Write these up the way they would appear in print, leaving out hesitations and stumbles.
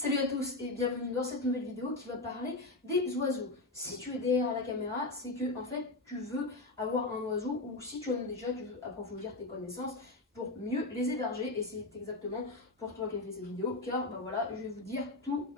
Salut à tous et bienvenue dans cette nouvelle vidéo qui va parler des oiseaux. Si tu es derrière la caméra, c'est que en fait tu veux avoir un oiseau, ou si tu en as déjà, tu veux approfondir tes connaissances pour mieux les héberger, et c'est exactement pour toi qui as fait cette vidéo, car voilà, je vais vous dire tout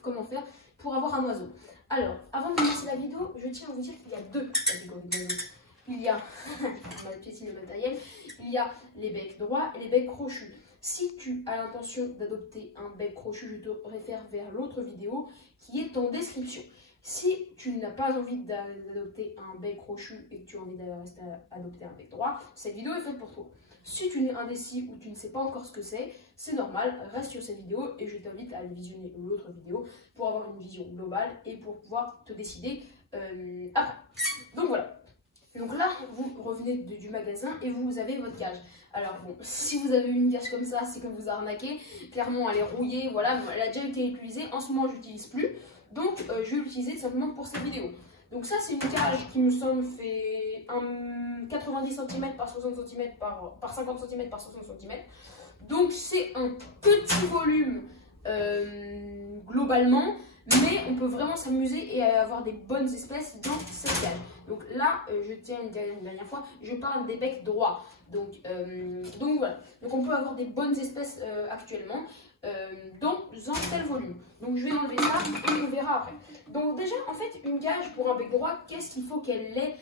comment faire pour avoir un oiseau. Alors, avant de commencer la vidéo, je tiens à vous dire qu'il y a deux catégories d'oiseaux. Il y a ma piétine de matériel, il y a les becs droits et les becs crochus. Si tu as l'intention d'adopter un bec crochu, je te réfère vers l'autre vidéo qui est en description. Si tu n'as pas envie d'adopter un bec crochu et que tu as envie d'adopter un bec droit, cette vidéo est faite pour toi. Si tu es indécis ou tu ne sais pas encore ce que c'est normal, reste sur cette vidéo et je t'invite à aller visionner l'autre vidéo pour avoir une vision globale et pour pouvoir te décider après. Donc voilà. Donc là, vous revenez du magasin et vous avez votre cage. Alors bon, si vous avez une cage comme ça, c'est qu'on vous a arnaqué. Clairement, elle est rouillée, voilà, elle a déjà été utilisée. En ce moment, je l'utilise plus. Donc, je vais l'utiliser simplement pour cette vidéo. Donc ça, c'est une cage qui me semble fait 90 cm par 60 cm par 50 cm par 60 cm. Donc, c'est un petit volume globalement. Mais on peut vraiment s'amuser et avoir des bonnes espèces dans cette cage. Donc là, je tiens une dernière fois, je parle des becs droits. Donc voilà. Donc on peut avoir des bonnes espèces actuellement dans un tel volume. Donc je vais enlever ça et on verra après. Donc déjà, en fait, une cage pour un bec droit, qu'est-ce qu'il faut qu'elle ait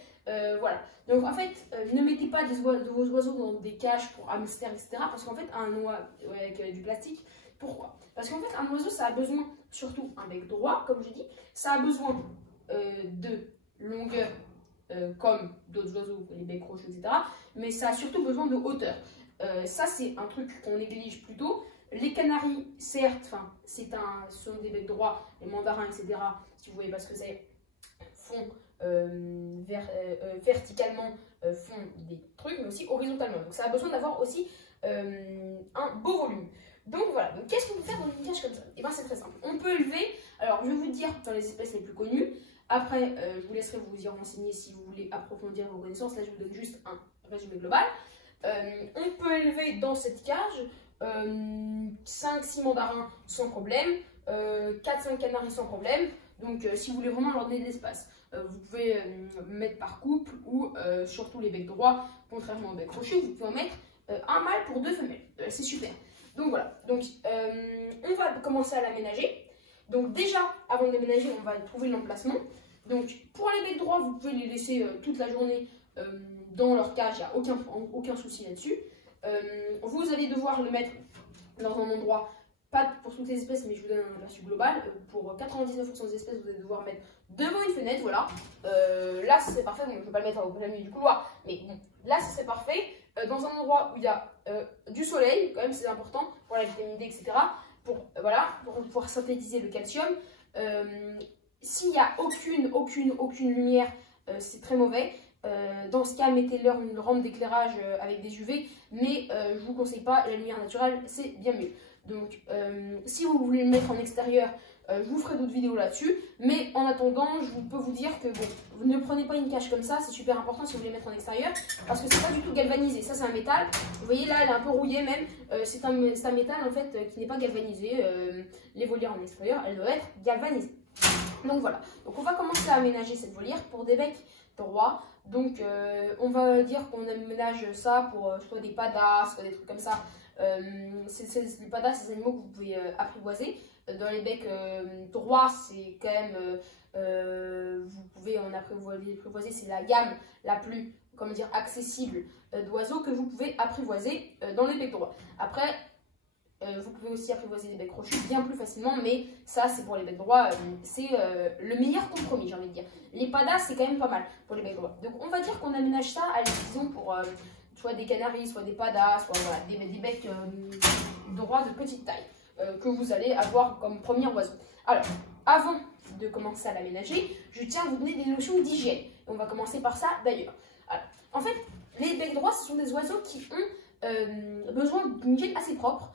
voilà. Donc en fait, ne mettez pas de vos oiseaux dans des cages pour hamsters, etc. Parce qu'en fait, un oiseau avec du plastique, pourquoi? Parce qu'en fait, un oiseau, ça a besoin, surtout un bec droit, comme je dis, ça a besoin de longueur, comme d'autres oiseaux, les becs crochus, etc. Mais ça a surtout besoin de hauteur. Ça, c'est un truc qu'on néglige plutôt. Les canaris, certes, ce sont des becs droits, les mandarins, etc. Si vous voyez pas ce que c'est, font verticalement, font des trucs, mais aussi horizontalement. Donc ça a besoin d'avoir aussi un beau volume. Donc voilà, donc qu'est-ce qu'on peut faire dans une cage comme ça? Et bien c'est très simple. On peut élever, alors je vais vous dire dans les espèces les plus connues. Après, je vous laisserai vous y renseigner si vous voulez approfondir vos connaissances. Là, je vous donne juste un résumé global. On peut élever dans cette cage 5-6 mandarins sans problème, 4-5 canaris sans problème. Donc si vous voulez vraiment leur donner de l'espace, vous pouvez mettre par couple ou surtout les becs droits, contrairement aux becs crochus, vous pouvez en mettre un mâle pour 2 femelles. C'est super. Donc voilà, donc on va commencer à l'aménager. Donc déjà, avant de l'aménager, on va trouver l'emplacement. Donc pour les becs droits, vous pouvez les laisser toute la journée dans leur cage, il n'y a aucun souci là-dessus. Vous allez devoir le mettre dans un endroit, pas pour toutes les espèces, mais je vous donne un aperçu global. Pour 99% des espèces, vous allez devoir mettre devant une fenêtre, voilà. Là, c'est parfait, donc je ne peux pas le mettre au plein milieu du couloir, mais bon, là, c'est parfait. Dans un endroit où il y a du soleil, quand même c'est important pour la vitamine D, etc. Voilà, pour pouvoir synthétiser le calcium. S'il n'y a aucune lumière, c'est très mauvais. Dans ce cas, mettez-leur une rampe d'éclairage avec des UV, mais je ne vous conseille pas la lumière naturelle, c'est bien mieux. Donc si vous voulez le mettre en extérieur, je vous ferai d'autres vidéos là-dessus, mais en attendant, je peux vous dire que bon, vous ne prenez pas une cage comme ça, c'est super important si vous voulez mettre en extérieur, parce que c'est pas du tout galvanisé. Ça, c'est un métal. Vous voyez là, elle est un peu rouillée même. C'est un métal en fait qui n'est pas galvanisé. Les volières en extérieur, elles doivent être galvanisées. Donc voilà. Donc on va commencer à aménager cette volière pour des becs droits. Donc on va dire qu'on aménage ça pour soit des padas, soit des trucs comme ça. Les padas, c'est des animaux que vous pouvez apprivoiser. Dans les becs droits, c'est quand même, vous pouvez en apprivoiser, c'est la gamme la plus, comment dire, accessible d'oiseaux que vous pouvez apprivoiser dans les becs droits. Après, vous pouvez aussi apprivoiser des becs crochus bien plus facilement, mais ça, c'est pour les becs droits, c'est le meilleur compromis, j'ai envie de dire. Les padas, c'est quand même pas mal pour les becs droits. Donc, on va dire qu'on aménage ça, allez, disons, pour soit des canaris, soit des padas, soit voilà, des becs droits de petite taille. Que vous allez avoir comme premier oiseau. Alors, avant de commencer à l'aménager, je tiens à vous donner des notions d'hygiène. On va commencer par ça d'ailleurs. En fait, les becs droits, ce sont des oiseaux qui ont besoin d'une hygiène assez propre.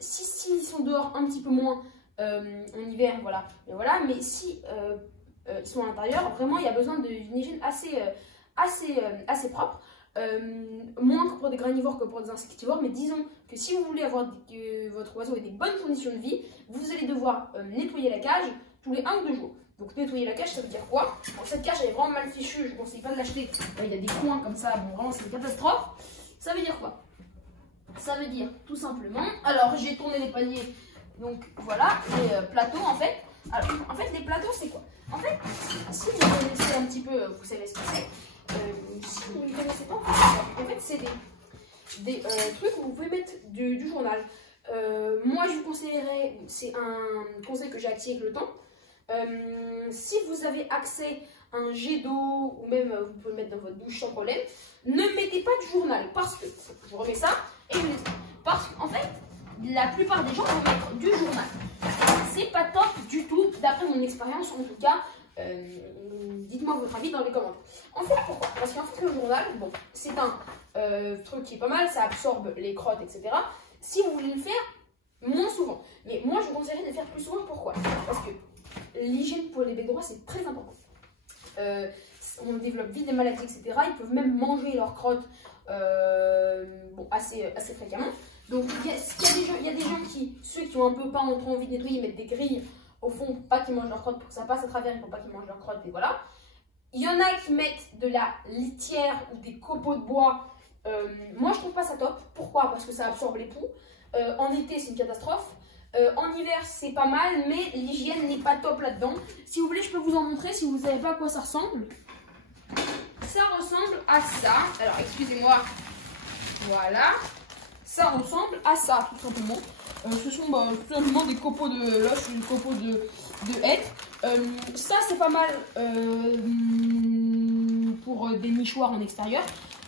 S'ils sont dehors un petit peu moins en hiver, voilà, mais si ils sont à l'intérieur, vraiment, il y a besoin d'une hygiène assez propre. moins que pour des granivores que pour des insectivores, mais disons que si vous voulez avoir que votre oiseau ait des bonnes conditions de vie, vous allez devoir nettoyer la cage tous les 1 ou 2 jours. Donc nettoyer la cage, ça veut dire quoi? Bon, cette cage elle est vraiment mal fichue, je ne conseille pas de l'acheter. Il y a des coins comme ça, bon vraiment c'est une catastrophe. Ça veut dire quoi? Ça veut dire tout simplement, alors j'ai tourné les paniers, donc voilà, les plateaux en fait. Alors, en fait les plateaux c'est quoi? En fait, si vous connaissez un petit peu, vous savez ce que c'est. Si vous ne connaissez pas, en fait c'est des trucs où vous pouvez mettre du journal. Moi je vous conseillerais, c'est un conseil que j'ai acquis avec le temps. Si vous avez accès à un jet d'eau ou même vous pouvez le mettre dans votre douche sans problème, ne mettez pas de journal parce que je remets ça et je nettoie. Parce qu'en fait, la plupart des gens vont mettre du journal. C'est pas top du tout, d'après mon expérience en tout cas. Dites-moi votre avis dans les commentaires. En fait, pourquoi? Parce qu'en fait, le journal, bon, c'est un truc qui est pas mal, ça absorbe les crottes, etc. Si vous voulez le faire, moins souvent. Mais moi, je vous conseillerais de le faire plus souvent. Pourquoi? Parce que l'hygiène pour les bec droits, c'est très important. On développe vite des maladies, etc. Ils peuvent même manger leurs crottes bon, assez fréquemment. Donc, il y a des gens qui, ceux qui ont un peu pas trop envie de nettoyer, mettent des grilles au fond, pas qu'ils mangent leurs crottes pour que ça passe à travers, pour pas qu'ils mangent leurs crottes, et voilà. Il y en a qui mettent de la litière ou des copeaux de bois. Moi, je trouve pas ça top. Pourquoi? Parce que ça absorbe les poux. En été, c'est une catastrophe. En hiver, c'est pas mal, mais l'hygiène n'est pas top là-dedans. Si vous voulez, je peux vous en montrer si vous ne savez pas à quoi ça ressemble. Ça ressemble à ça. Alors, excusez-moi. Voilà. Ça ressemble à ça, tout simplement. Ce sont tout simplement des copeaux de loches, des copeaux de hêtre. Ça, c'est pas mal pour des nichoirs en extérieur.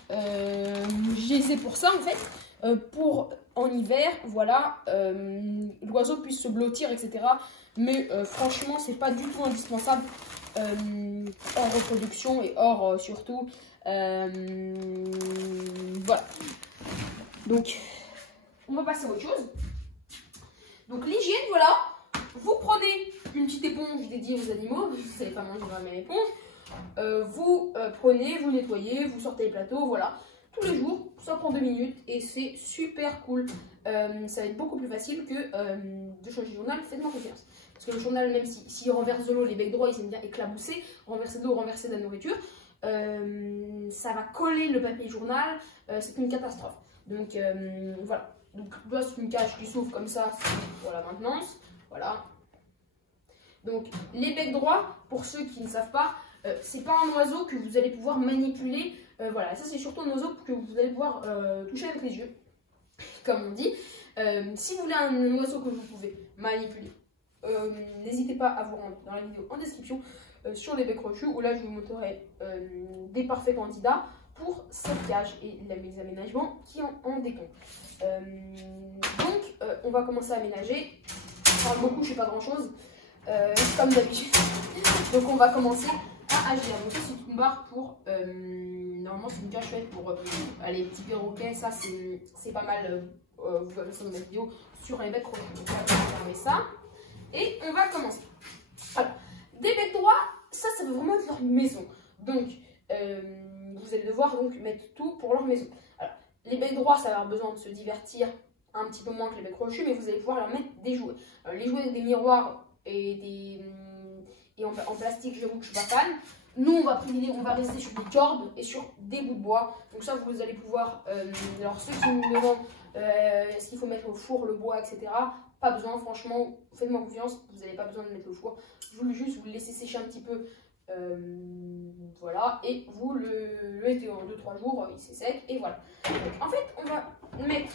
J'ai essayé pour ça, en fait. Pour en hiver, voilà, l'oiseau puisse se blottir, etc. Mais franchement, c'est pas du tout indispensable hors reproduction et hors surtout. Voilà. Donc, on va passer à autre chose. Donc, l'hygiène, voilà. Vous prenez une petite éponge dédiée aux animaux. Vous ne savez pas manger dans la même éponge. Vous prenez, vous nettoyez, vous sortez les plateaux, voilà. Tous les jours, ça prend 2 minutes et c'est super cool. Ça va être beaucoup plus facile que de changer de journal. Faites-moi confiance. Parce que le journal, même s'il renverse de l'eau, les becs droits, ils aiment bien éclabousser. Renverser de l'eau, renverser de la nourriture. Ça va coller le papier journal. C'est une catastrophe. Donc voilà. Donc là, c'est une cage qui s'ouvre comme ça pour la maintenance. Voilà. Donc les becs droits, pour ceux qui ne savent pas, c'est pas un oiseau que vous allez pouvoir manipuler. Voilà, ça c'est surtout un oiseau que vous allez pouvoir toucher avec les yeux, comme on dit. Si vous voulez un oiseau que vous pouvez manipuler, n'hésitez pas à vous rendre dans la vidéo en description sur les becs crochus, où là je vous montrerai des parfaits candidats pour cette cage et les aménagements qui en décomptent. Donc on va commencer à aménager. Je parle beaucoup, je ne sais pas grand chose, comme d'habitude. Donc on va commencer à agir. Donc ça c'est une barre pour normalement c'est une cage faite pour les petits perroquets. Ça c'est pas mal. Vous verrez ça dans ma vidéo sur les becs crochus. Donc on va fermer ça et on va commencer. Alors, des becs droits, ça veut vraiment être leur maison. Donc vous allez devoir donc mettre tout pour leur maison. Alors, les becs droits, ça va avoir besoin de se divertir un petit peu moins que les becs crochus, mais vous allez pouvoir leur mettre des jouets. Alors, les jouets avec des miroirs et en plastique, j'avoue que je suis pas fan. Nous, on va rester sur des cordes et sur des bouts de bois. Donc ça, vous allez pouvoir. Alors ceux qui me demandent est-ce qu'il faut mettre au four le bois, etc. Pas besoin, franchement, faites-moi confiance. Vous n'avez pas besoin de mettre au four. Vous le laissez sécher un petit peu. Voilà, et vous le mettez en 2-3 jours, il s'est sec, et voilà. Donc, en fait, on va mettre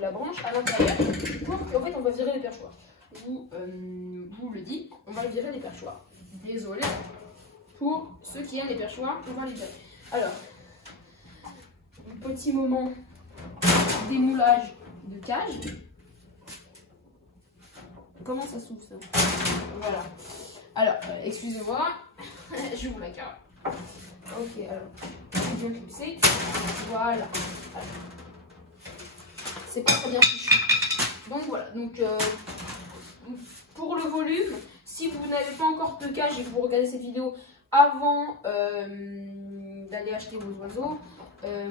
la branche à l'intérieur pour qu'en fait on va virer les perchoirs. Vous le dis, on va virer les perchoirs. Désolé pour ceux qui aiment les perchoirs, on va les virer. Alors, un petit moment démoulage de cage. Comment ça s'ouvre ça? Voilà. Alors, excusez-moi, je vous la carre. Ok, alors, bien clipsé. Voilà. C'est pas très bien fichu. Donc voilà, donc pour le volume, si vous n'avez pas encore de cage et que vous regardez cette vidéo avant d'aller acheter vos oiseaux,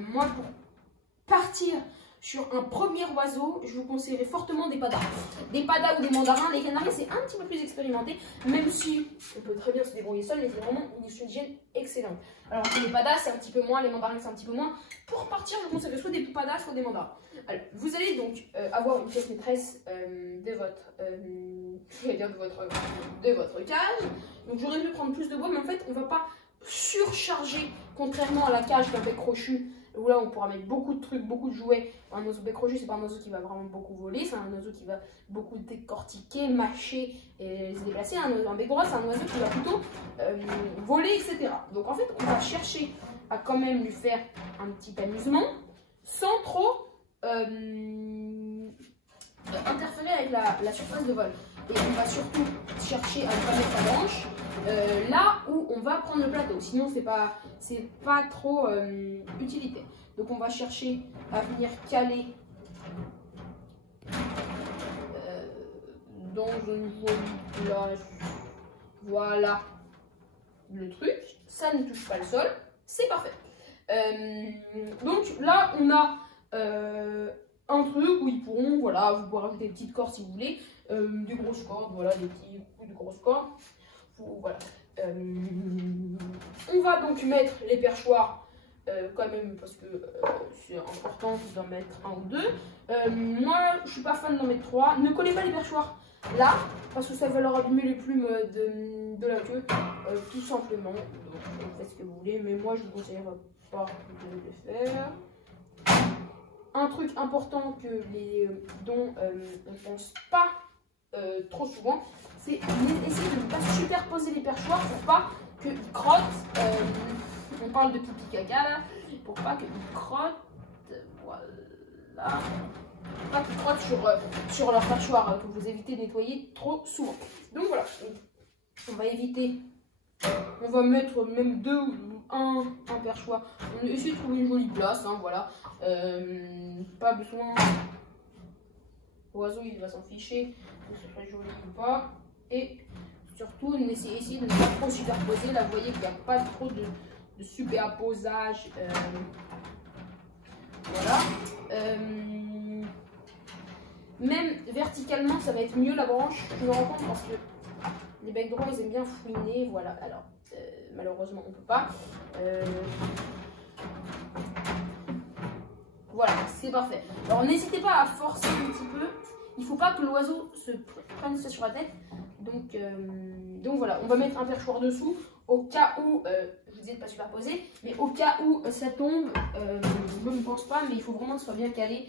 moi, pour partir sur un premier oiseau, je vous conseillerais fortement des padas. Des padas ou des mandarins. Les canaris, c'est un petit peu plus expérimenté, même si on peut très bien se débrouiller seul, mais c'est vraiment une issue d'hygiène excellente. Alors, les padas, c'est un petit peu moins, les mandarins, c'est un petit peu moins. Pour partir, je vous conseillerais soit des padas, soit des mandarins. Alors, vous allez donc avoir une pièce maîtresse de votre cage. Donc, j'aurais pu prendre plus de bois, mais en fait, on ne va pas surcharger, contrairement à la cage d'un bec crochu, où là on pourra mettre beaucoup de trucs, beaucoup de jouets. Un oiseau bec crochu, c'est pas un oiseau qui va vraiment beaucoup voler, c'est un oiseau qui va beaucoup décortiquer, mâcher et se déplacer. Un bec droit, c'est un oiseau qui va plutôt voler, etc. Donc en fait, on va chercher à quand même lui faire un petit amusement sans trop interférer avec la surface de vol. Et on va surtout chercher à ne pas mettre la branche là où on va prendre le plateau. Sinon, c'est pas trop utilitaire. Donc, on va chercher à venir caler dans une jolie plage. Voilà le truc. Ça ne touche pas le sol. C'est parfait. Donc, là, on a un truc où ils pourront, voilà, vous pouvez rajouter des petites cordes si vous voulez, des grosses cordes, voilà, des petits coups de grosses cordes. Voilà. On va donc mettre les perchoirs quand même parce que c'est important d'en mettre un ou deux. Moi, je suis pas fan d'en mettre 3. Ne collez pas les perchoirs là parce que ça va leur abîmer les plumes de la queue, tout simplement. Donc, vous faites ce que vous voulez, mais moi, je vous conseillerais pas de le faire. Un truc important dont on ne pense pas trop souvent, c'est essayer de ne pas superposer les perchoirs pour pas qu'ils crottent. On parle de pipi caca là, pour pas qu'ils crottent. Voilà. Pour pas qu'ils crottent sur leur perchoir, que vous évitez de nettoyer trop souvent. Donc voilà, on va éviter. On va mettre même un perchoir. On essaie de trouver une jolie place, hein, voilà. Pas besoin. L'oiseau il va s'en ficher, que ce soit joli ou pas. Et surtout, essayez de ne pas trop superposer. Là, vous voyez qu'il n'y a pas trop de superposage. Voilà. Même verticalement, ça va être mieux la branche. Je me rends compte parce que les becs droits, ils aiment bien fouiner. Voilà. Alors, malheureusement, on ne peut pas. Voilà, c'est parfait. Alors, n'hésitez pas à forcer un petit peu. Il ne faut pas que l'oiseau se prenne ça sur la tête. Donc voilà, on va mettre un perchoir dessous au cas où, je vous disais de ne pas superposer, mais au cas où ça tombe, je ne pense pas, mais il faut vraiment que ce soit bien calé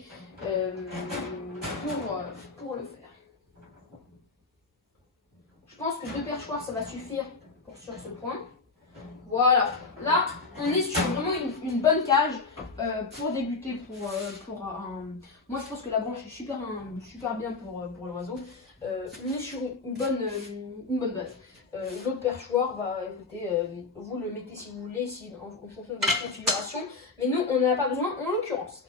pour le faire. Je pense que 2 perchoirs, ça va suffire sur ce point. Voilà, là on est sur vraiment une bonne cage pour débuter pour un... Moi je pense que la branche est super bien pour l'oiseau. On est sur une bonne base. L'autre perchoir, écoutez, vous le mettez si vous voulez, en fonction de votre configuration, mais nous on n'en a pas besoin en l'occurrence.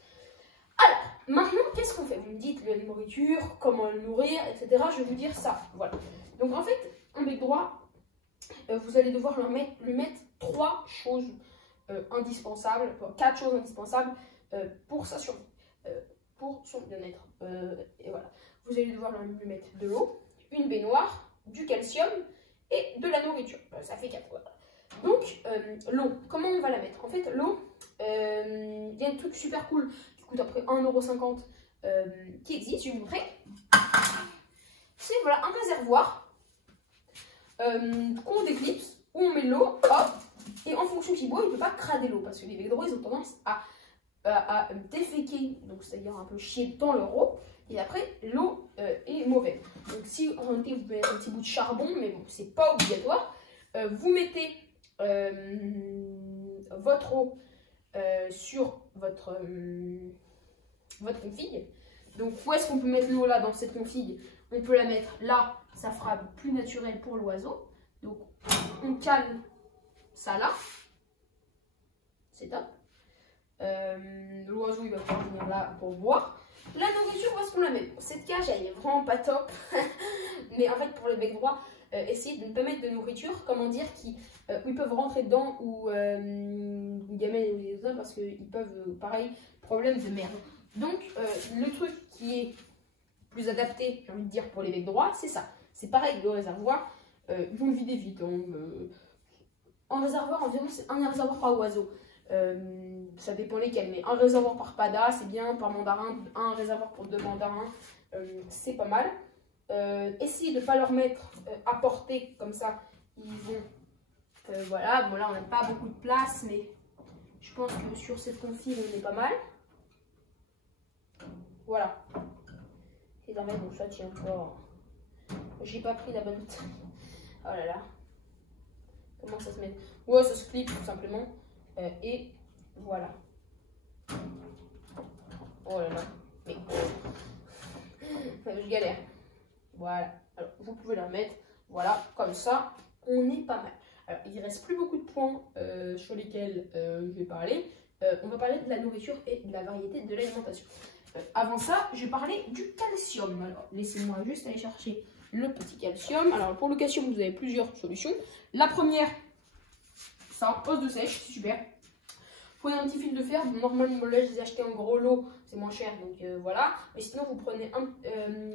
Alors, maintenant qu'est-ce qu'on fait? Vous me dites la nourriture, comment le nourrir, etc. Je vais vous dire ça. Voilà. Donc en fait, un bec droit, vous allez devoir lui mettre 3 choses indispensables, 4 choses indispensables pour sa survie, pour son bien-être. Et voilà. Vous allez devoir lui mettre de l'eau, une baignoire, du calcium et de la nourriture. Ça fait 4. Voilà. Donc, l'eau, comment on va la mettre? En fait, l'eau, il y a un truc super cool qui coûte après 1,50 € qui existe, je vais vous montrer. C'est voilà, un réservoir qu'on déclipse, où on met de l'eau, hop, et en fonction qu'il boit, il ne peut pas crader l'eau, parce que les becs droits, ils ont tendance à déféquer, donc c'est-à-dire un peu chier dans leur eau, et après, l'eau est mauvaise. Donc si en réalité, vous mettez un petit bout de charbon, mais bon, c'est pas obligatoire, vous mettez votre eau sur votre config. Donc où est-ce qu'on peut mettre l'eau là dans cette config? On peut la mettre là, ça fera plus naturel pour l'oiseau. Donc on cale ça là, c'est top. L'oiseau il va pouvoir venir là pour boire. La nourriture, où est-ce qu'on la met? Cette cage elle est vraiment pas top, mais en fait pour les becs droits, essayez de ne pas mettre de nourriture, comment dire, où ils peuvent rentrer dedans ou une gamelle ou des autres parce qu'ils peuvent, pareil, problème de merde. Donc, le truc qui est plus adapté, j'ai envie de dire, pour les becs droits, c'est ça. C'est pareil, le réservoir, vous le videz vite. En réservoir, environ, c'est un réservoir par oiseau. Ça dépend lesquels, mais un réservoir par pada, c'est bien, par mandarin, un réservoir pour 2 mandarins, c'est pas mal. Essayez de ne pas leur mettre à portée, comme ça, ils vont... voilà, bon là on n'a pas beaucoup de place, mais je pense que sur cette config on est pas mal. Voilà. Et là, bon, ça tient pas. J'ai pas pris la bonne taille. Oh là là. Comment ça se met? Ouais, ça se clip tout simplement. Et voilà. Oh là là. Mais je galère. Voilà. Alors, vous pouvez la mettre. Voilà, comme ça, on est pas mal. Alors, il ne reste plus beaucoup de points sur lesquels je vais parler. On va parler de la nourriture et de la variété de l'alimentation. Avant ça, je vais parler du calcium. Alors, laissez-moi juste aller chercher le petit calcium. Alors, pour le calcium, vous avez plusieurs solutions. La première, c'est un poste de sèche, c'est super. Vous prenez un petit fil de fer. Normalement, là, je les ai achetés en gros lot, c'est moins cher, donc voilà. Mais sinon, vous prenez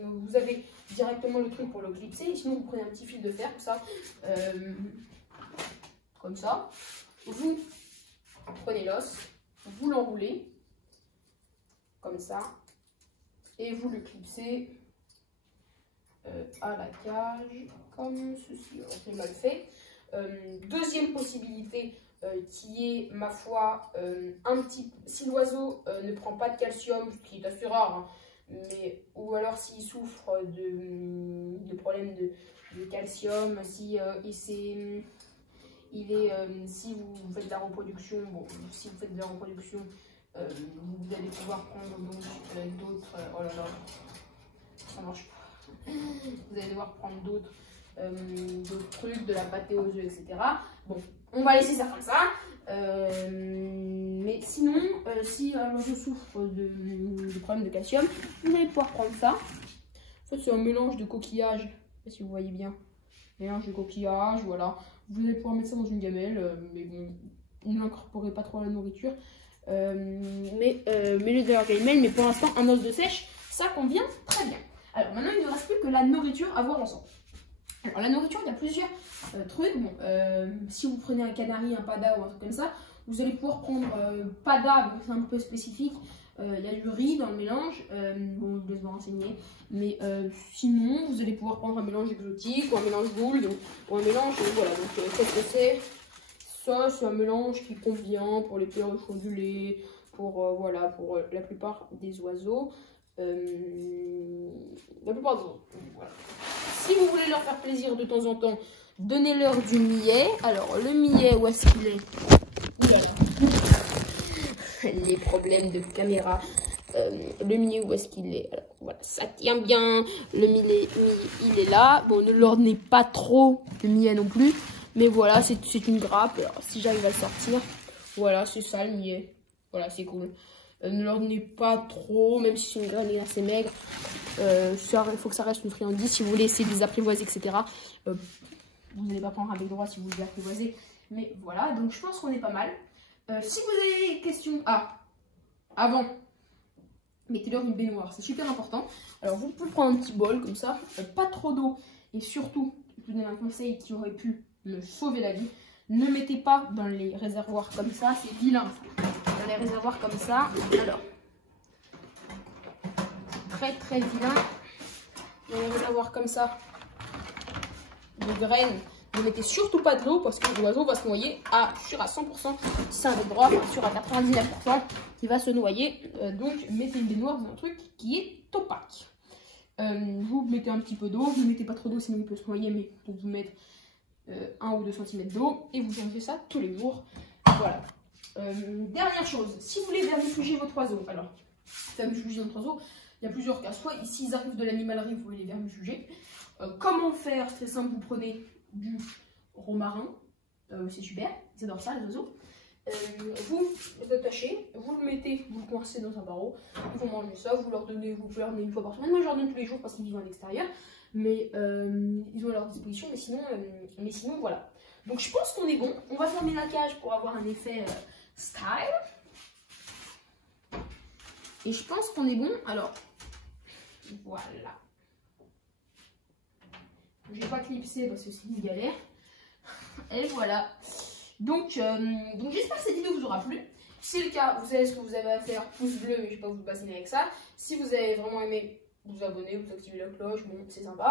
vous avez directement le truc pour le clipser. Sinon, vous prenez un petit fil de fer, comme ça. Vous prenez l'os, vous l'enroulez. Comme ça, et vous le clipsez à la cage, comme ceci. C'est mal fait. Deuxième possibilité, qui est, ma foi, si l'oiseau ne prend pas de calcium, ce qui est assez rare, hein, mais, ou alors s'il souffre de problèmes de calcium, si vous faites de la reproduction, bon, si vous faites de la reproduction, vous allez pouvoir prendre donc d'autres. Oh là là, ça marche pas. Vous allez devoir prendre d'autres trucs, de la pâté aux œufs, etc. Bon, on va laisser ça comme ça. Mais sinon, si je souffre de problème de calcium, vous allez pouvoir prendre ça. En fait, c'est un mélange de coquillage. Je sais pas si vous voyez bien. Mélange de coquillage, voilà. Vous allez pouvoir mettre ça dans une gamelle, mais bon, ne l'incorporez pas trop à la nourriture. Mettez de leur gamelle, mais pour l'instant, un os de sèche, ça convient très bien. Alors maintenant, il ne reste plus que la nourriture à voir ensemble. Alors la nourriture, il y a plusieurs trucs. Bon, si vous prenez un canari, un pada ou un truc comme ça, vous allez pouvoir prendre pada, c'est un peu spécifique. Il y a du riz dans le mélange. Bon, je vous laisse me renseigner. Mais sinon, vous allez pouvoir prendre un mélange exotique ou un mélange gould ou un mélange. Voilà, donc qu'est-ce que c'est? Ça, c'est un mélange qui convient pour les perruches ondulées, pour voilà, pour la plupart des oiseaux. Voilà. Si vous voulez leur faire plaisir de temps en temps, donnez-leur du millet. Alors, le millet, où est-ce qu'il est? Les problèmes de caméra. Le millet, où est-ce qu'il est? Alors, voilà, ça tient bien. Le millet, il est là. Bon, ne l'ornez pas trop, le millet non plus. Mais voilà, c'est une grappe. Alors, si j'arrive à le sortir, voilà, c'est ça le millet. Voilà, c'est cool. Ne l'ornez pas trop, même si c'est une graine assez maigre. Il faut que ça reste une friandise. Si vous voulez essayer de les apprivoiser, etc., vous n'allez pas prendre un bec droit si vous les apprivoisez. Mais voilà, donc je pense qu'on est pas mal. Si vous avez des questions, avant, mettez-leur une baignoire, c'est super important. Alors vous pouvez prendre un petit bol comme ça, pas trop d'eau. Et surtout, je vous donne un conseil qui aurait pu me sauver la vie. Ne mettez pas dans les réservoirs comme ça, c'est vilain. Dans les réservoirs comme ça, alors, très très vilain. Dans les réservoirs comme ça, de graines, ne mettez surtout pas de l'eau parce que l'oiseau va se noyer sûr à 100%. C'est un bec droit, sûr à 99% qui va se noyer. Donc mettez une baignoire dans un truc qui est opaque. Vous mettez un petit peu d'eau, vous ne mettez pas trop d'eau sinon il peut se noyer, mais vous mettez 1 ou 2 cm d'eau et vous changez ça tous les jours. Voilà. Dernière chose, si vous voulez vermifuger votre oiseau, alors vermifuger votre oiseau, il y a plusieurs cas. Soit s'ils arrivent de l'animalerie, vous pouvez les vermifuger. Comment faire? C'est simple, vous prenez du romarin, c'est super, ils adorent ça les oiseaux. Vous attachez, vous le mettez, vous le coincez dans un barreau, ils vont manger ça, vous leur donnez, vous pouvez leur donner une fois par semaine. Moi je leur donne tous les jours parce qu'ils vivent à l'extérieur. mais ils ont à leur disposition, mais sinon voilà. Donc je pense qu'on est bon. On va fermer la cage pour avoir un effet style. Et je pense qu'on est bon. Alors, voilà. Je vais pas clipser parce que c'est une galère. Et voilà. Donc j'espère que cette vidéo vous aura plu. Si c'est le cas, vous savez ce que vous avez à faire. Pouce bleu, mais je ne vais pas vous bassiner avec ça. Si vous avez vraiment aimé, vous abonnez, vous activez la cloche. Bon, c'est sympa.